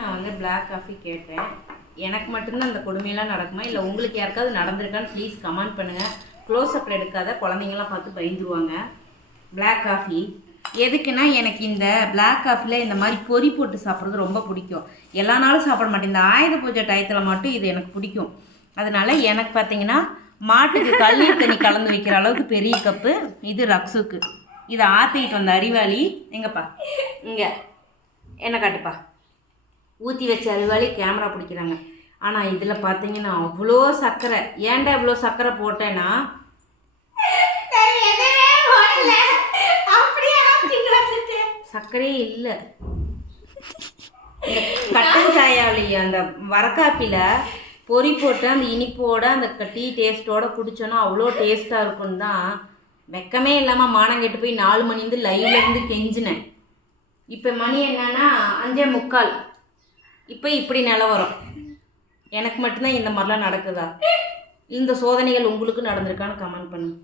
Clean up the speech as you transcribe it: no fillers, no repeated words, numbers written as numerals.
நான் வந்து black coffee கேட்டேன். எனக்கு மட்டும்தான் அந்த கொடுமையெல்லாம் நடக்குமா, இல்லை உங்களுக்கு யாருக்காவது நடந்திருக்கான்னு ப்ளீஸ் கமெண்ட் பண்ணுங்கள். க்ளோஸ்அப்பில் எடுக்காத, குழந்தைங்களாம் பார்த்து பயந்துருவாங்க. பிளாக் காஃபி எதுக்குன்னா, எனக்கு இந்த பிளாக் காஃபியில் இந்த மாதிரி பொரி போட்டு சாப்பிட்றது ரொம்ப பிடிக்கும். எல்லா நாளும் சாப்பிட மாட்டேன், இந்த ஆயுத பூஜை டயத்தில் மட்டும் இது எனக்கு பிடிக்கும். அதனால் எனக்கு பார்த்தீங்கன்னா மாட்டுக்கு கல்லீர் தண்ணி கலந்து வைக்கிற அளவுக்கு பெரிய கப்பு இது ரக்ஸுக்கு. இதை ஆற்றிக்கிட்டு வந்த அறிவாளி எங்கப்பா, இங்கே என்ன காட்டுப்பா, ஊற்றி வச்ச அறிவாளி கேமரா பிடிக்கிறாங்க. ஆனால் இதில் பார்த்தீங்கன்னா அவ்வளோ சர்க்கரை. ஏன்டா இவ்வளோ சர்க்கரை போட்டேன்னா, சர்க்கரையே இல்லை. கட்டன் சாயாவிலேயே அந்த வரக்காப்பியில் பொரி போட்டு அந்த இனிப்போட அந்த டீ டேஸ்ட்டோட குடித்தோன்னா அவ்வளோ டேஸ்ட்டாக இருக்குன்னு தான் வெக்கமே இல்லாமல் மானங்கெட்டு போய் 4 மணிலேருந்து லைவ்லேருந்து கெஞ்சினேன். இப்போ மணி என்னன்னா 5:45. இப்போ இப்படி நிலவரம். எனக்கு மட்டும்தான் இந்த மாதிரிலாம் நடக்குதா? இந்த சோதனைகள் உங்களுக்கு நடந்திருக்கான்னு கமெண்ட் பண்ணுங்க.